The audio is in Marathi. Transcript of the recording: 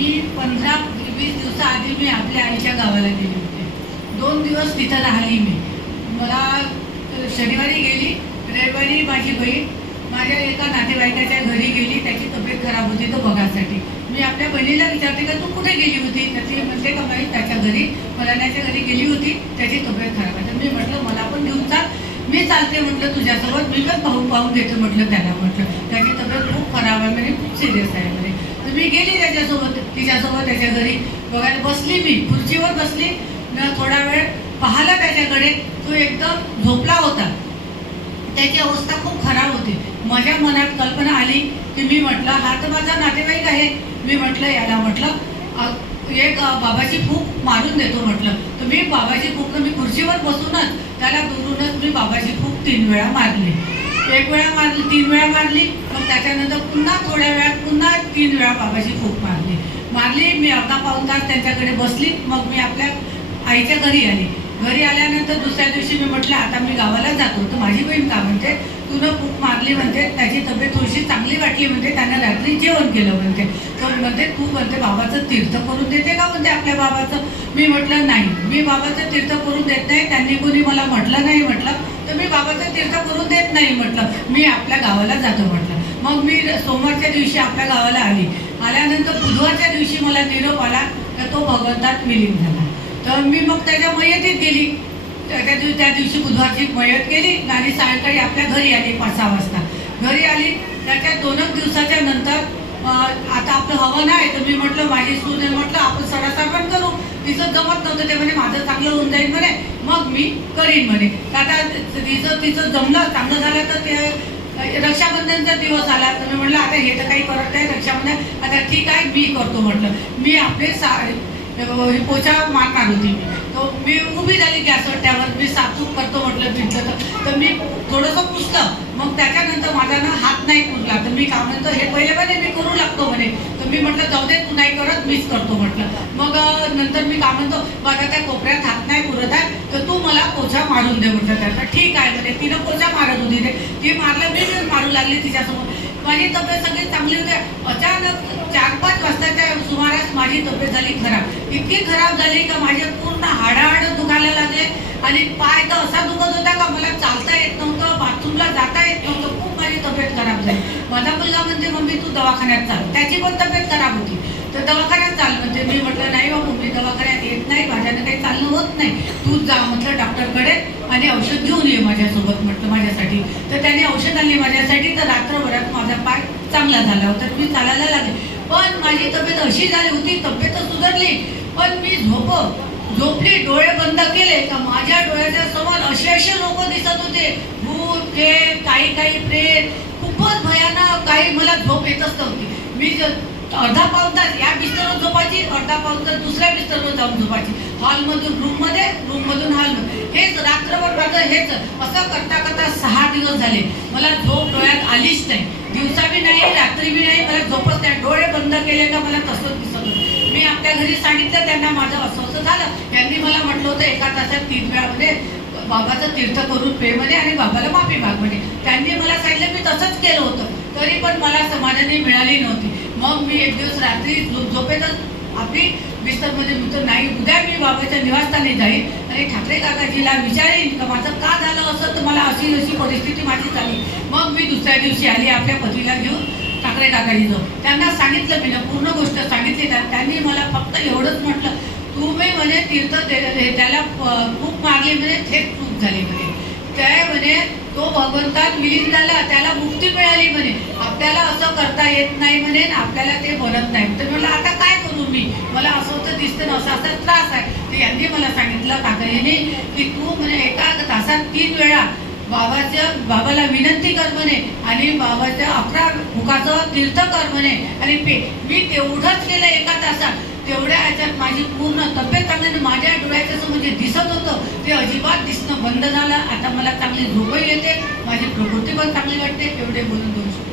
मी पंधरा वीस दिवसाआधी मी आपल्या आईच्या गावाला गेली होते. दोन दिवस तिथं राहिली मी. मला शनिवारी गेली रविवारी माझी बहीण माझ्या एका नातेवाईकाच्या घरी गेली त्याची तब्येत खराब होती तो बघायसाठी मी आपल्या बहिणीला विचारते का तू कुठे गेली होती? त्याची म्हणते का बाई त्याच्या घरी मलाण्याच्या घरी गेली होती त्याची तब्येत खराब आहे. तर मी म्हटलं मला पण घेऊन चाल. मी चालते म्हटलं तुझ्यासोबत. मी पण पाहून पाहून देतो म्हटलं त्याला म्हटलं. त्याची तब्येत खूप खराब आहे म्हणजे खूप सिरियस आहे म्हणजे तर मी गेली त्याच्यासोबत तिच्यासोबत त्याच्या घरी. बघायला बसली मी खुर्चीवर बसली. न थोडा वेळ पाहिला त्याच्याकडे. तो एकदम झोपला होता. त्याची अवस्था खूप खराब होती. माझ्या मनात कल्पना आली की मी म्हटलं हा तर माझा नातेवाईक आहे. मी म्हटलं याला म्हटलं एक बाबाची फूक मारून देतो म्हटलं. तर मी बाबाची फूक मी खुर्चीवर बसूनच त्याला दुरूनच मी बाबाची फूक तीन वेळा मारली. एक वेळा मारली तीन वेळा मारली. त्याच्यानंतर पुन्हा थोड्या वेळात पुन्हा तीन वेळा बाबाची खूप मारली. मारली मी अर्धा पाऊन तास त्यांच्याकडे बसली मग मी आपल्या आईच्या घरी आली. घरी आल्यानंतर दुसऱ्या दिवशी मी म्हटलं आता मी गावाला जातो. तर माझी बहीण का म्हणते? तुनं खूप मारली म्हणते. त्याची तब्येत थोडीशी चांगली वाटली म्हणते. त्यानं रात्री जेवण केलं म्हणते. तर म्हणते तू म्हणते बाबाचं तीर्थ करून देते का? म्हणते आपल्या बाबाचं. मी म्हटलं नाही. मी बाबाचं तीर्थ करून देत नाही. त्यांनी कोणी मला म्हटलं नाही म्हटलं. तर मी बाबाचं तीर्थ करून देत नाही म्हटलं. मी आपल्या गावाला जातो म्हटलं. मग मी सोमवारच्या दिवशी आपल्या गावाला आली. आल्यानंतर बुधवारच्या दिवशी मला निरोप आला तर तो भगवंतात विलीन झाला. तर मी मग त्याच्या मयतीत गेली. त्याच्या दिवशी त्या दिवशी बुधवारची मयत केली आणि सायंकाळी आपल्या घरी आली पाच सहा वाजता. घरी आली. त्याच्या दोनच दिवसाच्या नंतर आता आपलं हवन आहे तर मी म्हटलं माझी सून आहे. म्हटलं आपण सडासरपण करू. तिचं जमत नव्हतं ते म्हणे माझं चांगलं होऊन जाईल. म्हणे. मग मी करीन म्हणे. तर आता तिचं तिचं जमलं चांगलं झालं तर ते रक्षाबंधनचा दिवस आला तर मी म्हटलं आता हे तर काही करत नाही रक्षाबंधन. आता ठीक आहे मी करतो म्हटलं. मी आपले सा अं, पोचा मारणार होती मी. तो मी उभी झाली गॅसवर त्यावर मी साफसूफ करतो म्हटलं तिथलं तर. मी थोडंसं पुसलं. मग त्याच्यानंतर माझा ना हात नाही पुसला. तर मी काय म्हणतो हे पहिले म्हणे मी करू लागतो म्हणे. तर मी म्हटलं जाऊ दे तू नाही करत मीच करतो म्हटलं. मग नंतर मी काय म्हणतो माझा त्या कोपऱ्यात हात नाही पुरत आहे तर तू मला पोछा मारून दे म्हटलं त्याचा ठीक आहे म्हणे. तिनं पोछा मारत होती ते. ती मारलं लागली तिच्यासमोर. माझी तब्येत सगळी चांगली होती. अचानक चार पाच वाजताच्या सुमारास माझी तब्येत झाली खराब. इतकी खराब झाली का माझे पूर्ण हाडाहाड दुखायला लागले. आणि पाय तर असा दुखत होता का मला चालता येत नव्हतं बाथरूमला जाता येत नव्हतं. खूप माझी तब्येत खराब झाली. माझा मुलगा म्हणजे मम्मी तू दवाखान्यात चाल. त्याची पण तब्येत खराब होती. तर दवाखान्यात चाल म्हणजे मी म्हटलं नाही बाबू मी दवाखान्यात येत नाही माझ्यानं काही चालणं होत नाही तू जा म्हटलं डॉक्टरकडे आणि औषध घेऊन ये माझ्यासोबत म्हटलं माझ्यासाठी. तर त्याने औषध आणली माझ्यासाठी तर रात्रभरात माझा पाय चांगला झाला होता. मी चालायला लागले. पण माझी तब्येत अशी झाली होती तब्येत सुधारली. पण मी झोप झोपली डोळे बंद केले. तर माझ्या डोळ्याच्या समोर असे असे लोक दिसत होते. भूत काही काही प्रेत. खूपच भयानक काही मला झोप येतच नव्हती मी जर अर्धा पाऊन तास या बिस्तरवर झोपायची अर्धा पाऊन तास दुसऱ्या बिस्तरवर जाऊन झोपायची. हॉलमधून रूममध्ये रूममधून हॉलमध्ये हेच रात्रभर माझं हेच. असं करता करता सहा दिवस झाले. मला झोप डोळ्यात आलीच नाही. दिवसा बी नाही रात्री बी नाही मला झोपच नाही. डोळे बंद केले का मला तसंच दिसत मी आपल्या घरी सांगितलं त्यांना माझं असं असं झालं. यांनी मला म्हटलं होतं एका तासात तीन वेळामध्ये बाबाचं तीर्थ करून पे म्हणे आणि बाबाला माफी माग म्हणे. त्यांनी मला सांगितलं मी तसंच केलं होतं. तरी पण मला समाधानी मिळाली नव्हती. मग मी एक दिवस रात्री झोपेतच आपली बिस्तरमध्ये मी तर नाही उद्या मी बाबाच्या निवासस्थानी जाईन. आणि ठाकरे काकाजीला विचारेन का माझं का झालं असं तर मला अशी अशी परिस्थिती माझी झाली. मग मी दुसऱ्या दिवशी आली आपल्या पतीला घेऊन ठाकरे काकाजीचं त्यांना सांगितलं मी ना पूर्ण गोष्ट सांगितली त्या- त्यांनी मला फक्त एवढंच म्हटलं तुम्ही म्हणजे तीर्थ त्याला खूप मागे म्हणजे थेट चूक झाली म्हणजे काय म्हणे तो भगवंतात विलीन झाला त्याला मुक्ती मिळाली म्हणे. आपल्याला असं करता येत नाही म्हणे आपल्याला ते बनत नाही. तर म्हटलं आता काय करू मी? मला असं होतं दिसतं ना असं असा त्रास आहे. तर यांनी मला सांगितलं काकाजीने की तू म्हणे एका तासात तीन वेळा बाबाच्या बाबाला विनंती कर म्हणे आणि बाबाच्या अकरा मुखाचं तीर्थ कर म्हणे. आणि पे मी तेवढंच केलं एका तासात. तेवढ्या ह्याच्यात माझी पूर्ण तब्येत चांगली आणि माझ्या डोळ्याच्या समोर जे म्हणजे दिसत होतं. ते अजिबात दिसत बंद झालं. आता मला चांगली झोपही येते माझी प्रकृती पण चांगली वाटते एवढे बोलून दोन शब्द